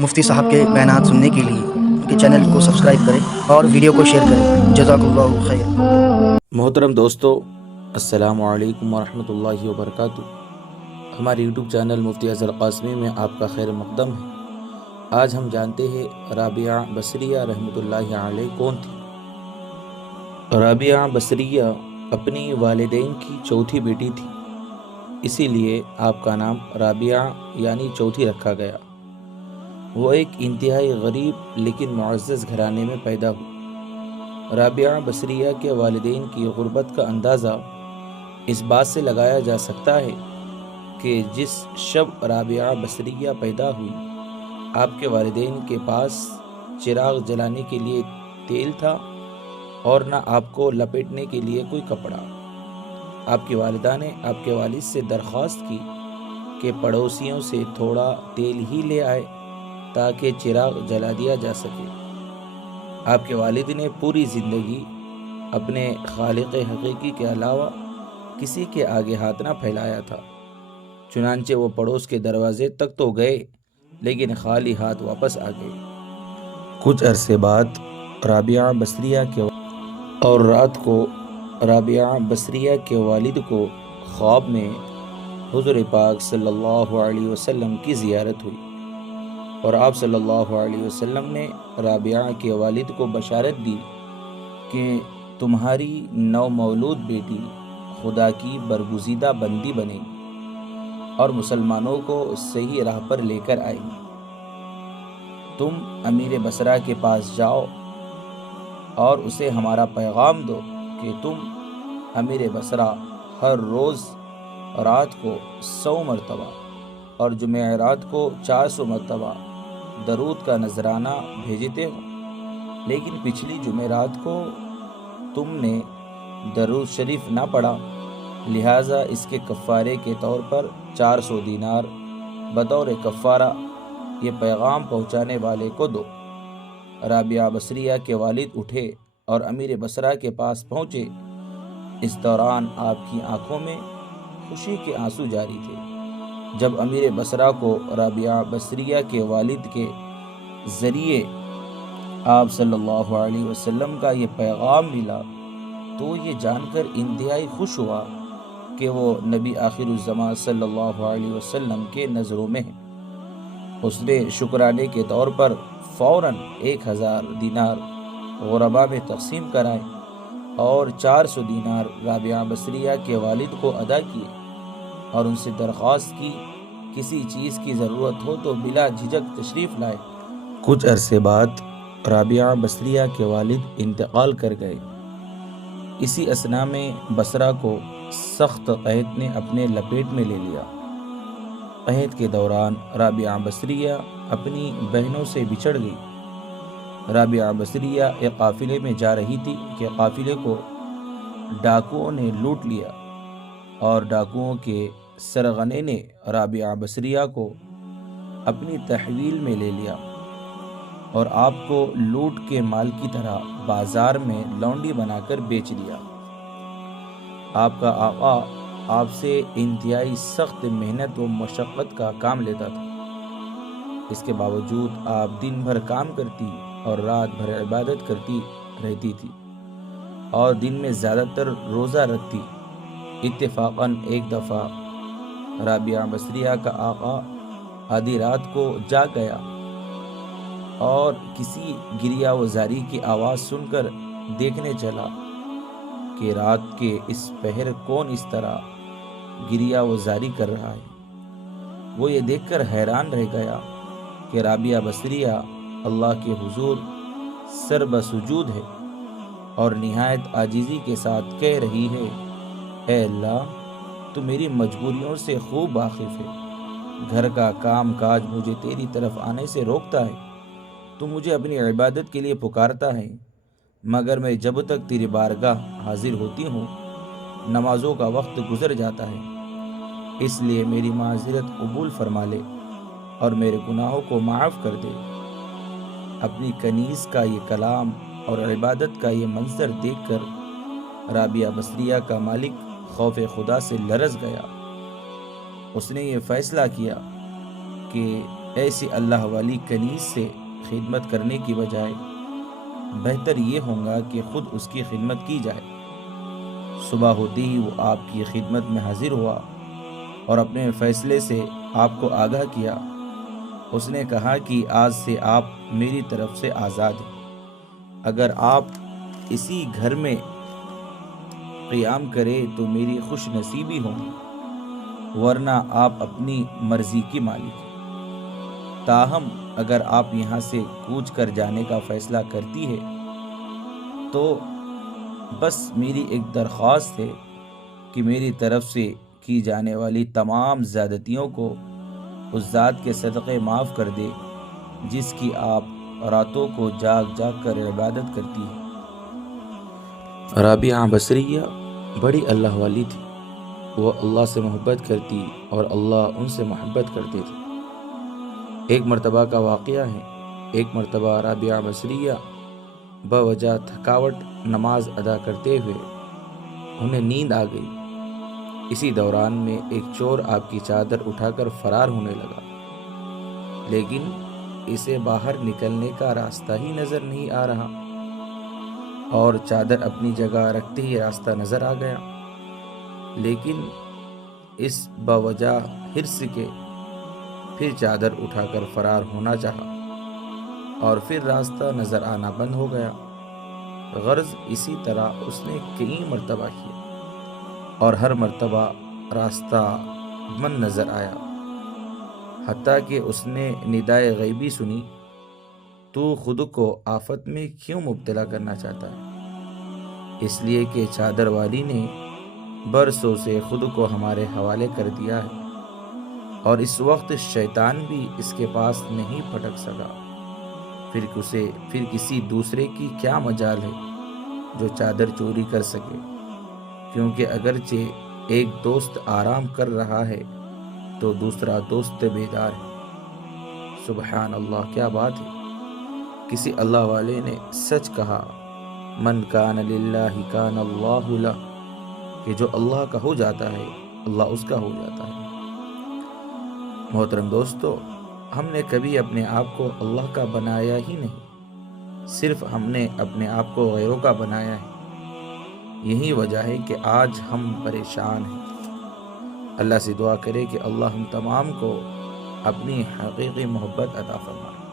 مفتی صاحب کے بیانات سننے کے لیے ان کے چینل کو سبسکرائب کریں اور ویڈیو کو شیئر کریں۔ جزاک اللہ خیر۔ محترم دوستو، السلام علیکم ورحمۃ اللہ وبرکاتہ۔ ہمارے یوٹیوب چینل مفتی اظہر قاسمی میں آپ کا خیر مقدم ہے۔ آج ہم جانتے ہیں رابعہ بصریہ رحمۃ اللہ علیہ کون تھی۔ رابعہ بصریہ اپنی والدین کی چوتھی بیٹی تھی، اسی لیے آپ کا نام رابعہ یعنی چوتھی رکھا گیا۔ وہ ایک انتہائی غریب لیکن معزز گھرانے میں پیدا ہوئی۔ رابعہ بصریہ کے والدین کی غربت کا اندازہ اس بات سے لگایا جا سکتا ہے کہ جس شب رابعہ بصریہ پیدا ہوئی، آپ کے والدین کے پاس چراغ جلانے کے لیے تیل تھا اور نہ آپ کو لپیٹنے کے لیے کوئی کپڑا۔ آپ کی والدہ نے آپ کے والد سے درخواست کی کہ پڑوسیوں سے تھوڑا تیل ہی لے آئے تاکہ چراغ جلا دیا جا سکے۔ آپ کے والد نے پوری زندگی اپنے خالق حقیقی کے علاوہ کسی کے آگے ہاتھ نہ پھیلایا تھا، چنانچہ وہ پڑوس کے دروازے تک تو گئے لیکن خالی ہاتھ واپس آ گئے۔ کچھ عرصے بعد رابعہ بصریہ رات کو رابعہ بصریہ کے والد کو خواب میں حضور پاک صلی اللہ علیہ وسلم کی زیارت ہوئی اور آپ صلی اللہ علیہ وسلم نے رابعہ کے والد کو بشارت دی کہ تمہاری نو مولود بیٹی خدا کی برگزیدہ بندی بنے گی اور مسلمانوں کو صحیح راہ پر لے کر آئے گی۔ تم امیر بصرہ کے پاس جاؤ اور اسے ہمارا پیغام دو کہ تم امیر بصرہ ہر روز رات کو 100 مرتبہ اور جمعرات کو 400 مرتبہ درود کا نذرانہ بھیجتے ہو، لیکن پچھلی جمعرات کو تم نے درود شریف نہ پڑھا، لہٰذا اس کے کفارے کے طور پر 400 دینار بطور کفارہ یہ پیغام پہنچانے والے کو دو۔ رابعہ بصریہ کے والد اٹھے اور امیر بصرہ کے پاس پہنچے۔ اس دوران آپ کی آنکھوں میں خوشی کے آنسو جاری تھے۔ جب امیر بصرہ کو رابعہ بصریہ کے والد کے ذریعے آپ صلی اللہ علیہ وسلم کا یہ پیغام ملا تو یہ جان کر انتہائی خوش ہوا کہ وہ نبی آخر الزمان صلی اللہ علیہ وسلم کے نظروں میں ہیں۔ اس نے شکرانے کے طور پر فوراً 1000 دینار غربا میں تقسیم کرائے اور 400 دینار رابعہ بصریہ کے والد کو ادا کیے اور ان سے درخواست کی کسی چیز کی ضرورت ہو تو بلا جھجک تشریف لائے۔ کچھ عرصے بعد رابعہ بصریہ کے والد انتقال کر گئے۔ اسی اثنا میں بصرہ کو سخت قحط نے اپنے لپیٹ میں لے لیا۔ قحط کے دوران رابعہ بصریہ اپنی بہنوں سے بچھڑ گئی۔ رابعہ بصریہ ایک قافلے میں جا رہی تھی کہ قافلے کو ڈاکوؤں نے لوٹ لیا اور ڈاکوؤں کے سرغنے نے رابعہ بصریہ کو اپنی تحویل میں لے لیا اور آپ کو لوٹ کے مال کی طرح بازار میں لونڈی بنا کر بیچ دیا۔ آپ کا آقا آپ سے انتہائی سخت محنت و مشقت کا کام لیتا تھا، اس کے باوجود آپ دن بھر کام کرتی اور رات بھر عبادت کرتی رہتی تھی اور دن میں زیادہ تر روزہ رکھتی۔ اتفاقاً ایک دفعہ رابعہ بصریہ کا آقا آدھی رات کو جاگ گیا اور کسی گریہ و زاری کی آواز سن کر دیکھنے چلا کہ رات کے اس پہر کون اس طرح گریہ و زاری کر رہا ہے۔ وہ یہ دیکھ کر حیران رہ گیا کہ رابعہ بصریہ اللہ کے حضور سر بسجود ہے اور نہایت عاجزی کے ساتھ کہہ رہی ہے، اے اللہ، تو میری مجبوریوں سے خوب واقف ہے، گھر کا کام کاج مجھے تیری طرف آنے سے روکتا ہے، تو مجھے اپنی عبادت کے لیے پکارتا ہے، مگر میں جب تک تیری بارگاہ حاضر ہوتی ہوں نمازوں کا وقت گزر جاتا ہے، اس لیے میری معذرت قبول فرما لے اور میرے گناہوں کو معاف کر دے۔ اپنی کنیز کا یہ کلام اور عبادت کا یہ منظر دیکھ کر رابعہ بصریہ کا مالک خوف خدا سے لرز گیا۔ اس نے یہ فیصلہ کیا کہ ایسی اللہ والی کنیز سے خدمت کرنے کی بجائے بہتر یہ ہوگا کہ خود اس کی خدمت کی جائے۔ صبح ہوتے ہی وہ آپ کی خدمت میں حاضر ہوا اور اپنے فیصلے سے آپ کو آگاہ کیا۔ اس نے کہا کہ آج سے آپ میری طرف سے آزاد ہیں۔ اگر آپ اسی گھر میں قیام کرے تو میری خوش نصیبی ہوگی، ورنہ آپ اپنی مرضی کی مالک ہیں۔ تاہم اگر آپ یہاں سے کوچ کر جانے کا فیصلہ کرتی ہے تو بس میری ایک درخواست ہے کہ میری طرف سے کی جانے والی تمام زیادتیوں کو اس ذات کے صدقے معاف کر دے جس کی آپ راتوں کو جاگ جاگ کر عبادت کرتی ہے۔ رابعہ بصریہ بڑی اللہ والی تھی۔ وہ اللہ سے محبت کرتی اور اللہ ان سے محبت کرتے تھے۔ ایک مرتبہ کا واقعہ ہے، ایک مرتبہ رابعہ بصریہ بوجہ تھکاوٹ نماز ادا کرتے ہوئے انہیں نیند آ گئی۔ اسی دوران میں ایک چور آپ کی چادر اٹھا کر فرار ہونے لگا، لیکن اسے باہر نکلنے کا راستہ ہی نظر نہیں آ رہا اور چادر اپنی جگہ رکھتے ہی راستہ نظر آ گیا، لیکن اس باوجہ حرص کے پھر چادر اٹھا کر فرار ہونا چاہا اور پھر راستہ نظر آنا بند ہو گیا۔ غرض اسی طرح اس نے کئی مرتبہ کیا اور ہر مرتبہ راستہ بند نظر آیا، حتیٰ کہ اس نے ندائے غیبی سنی، تو خود کو آفت میں کیوں مبتلا کرنا چاہتا ہے؟ اس لیے کہ چادر والی نے برسوں سے خود کو ہمارے حوالے کر دیا ہے اور اس وقت شیطان بھی اس کے پاس نہیں پھٹک سکا، پھر کسی دوسرے کی کیا مجال ہے جو چادر چوری کر سکے؟ کیونکہ اگرچہ ایک دوست آرام کر رہا ہے تو دوسرا دوست بیدار ہے۔ سبحان اللہ، کیا بات ہے! کسی اللہ والے نے سچ کہا، من کان للہ کان اللہ لہ، کہ جو اللہ کا ہو جاتا ہے اللہ اس کا ہو جاتا ہے۔ محترم دوستو، ہم نے کبھی اپنے آپ کو اللہ کا بنایا ہی نہیں، صرف ہم نے اپنے آپ کو غیروں کا بنایا ہے۔ یہی وجہ ہے کہ آج ہم پریشان ہیں۔ اللہ سے دعا کرے کہ اللہ ہم تمام کو اپنی حقیقی محبت عطا فرمائے۔